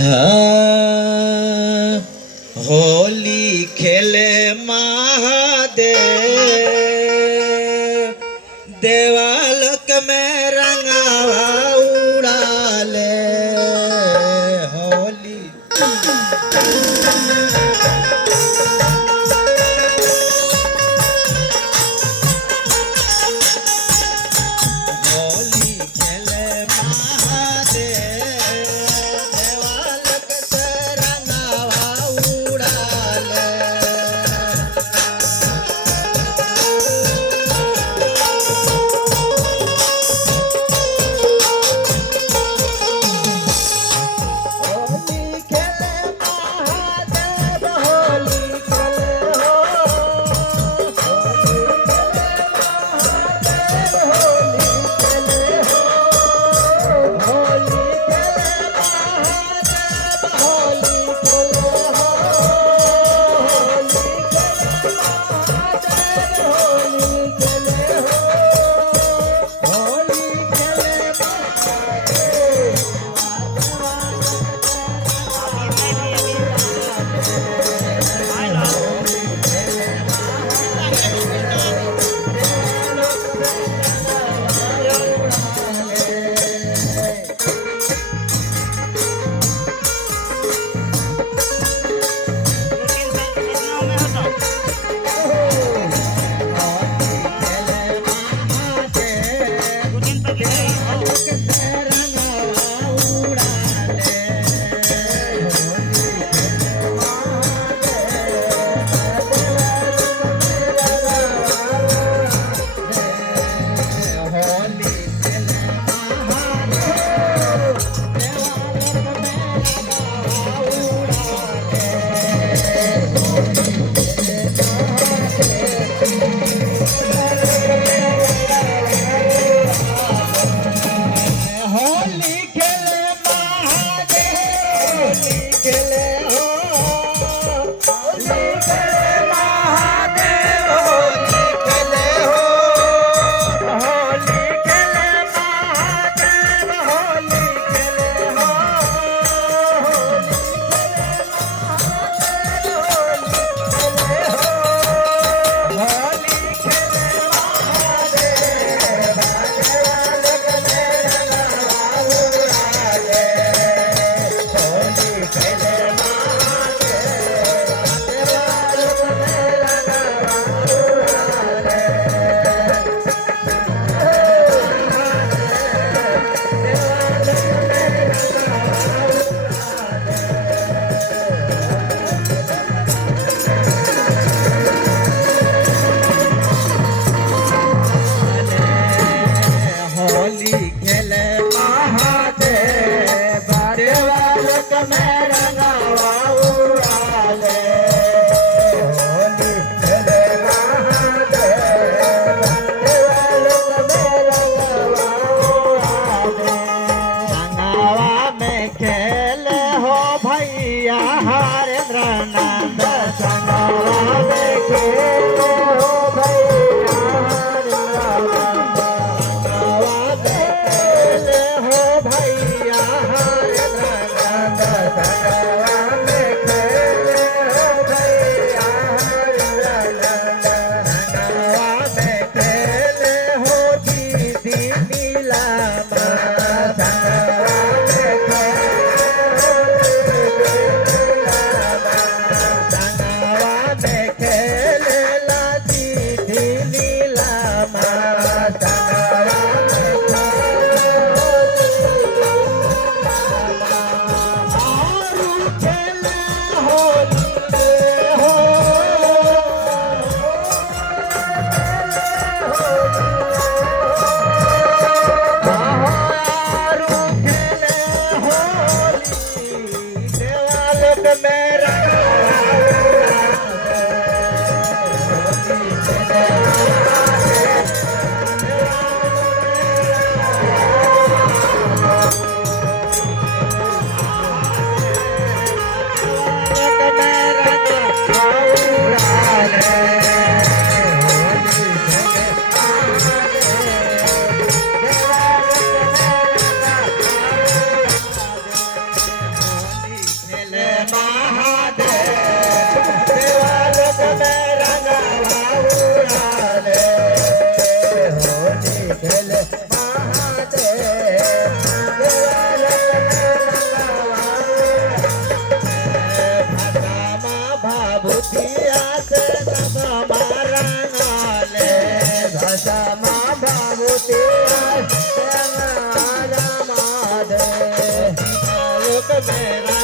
हाँ, होली खेले महादेव देवालोक में रंगावा उड़ाले होली होली खेले महादेव देवालोक से रंगावा उड़ाले होली खेले महादेव होली खेले हो होली खेले महादेव होली खेले हो होली खेले महादेव होली खेले हो होली खेले होली खेले महादेव होली खेले हो होली खेले महादेव होली खेले हो होली खेले महादेव होली खेले हो होली खेले महादेव होली खेले होली खेले महादेव देवालोक में रंगावा उड़ाले होली खेले महादेव देवालोक में रंगावा उड़ाले रंगावा में खेले हो भैया हरेंद्र नंद संगवा में खेले हो भैया मेरा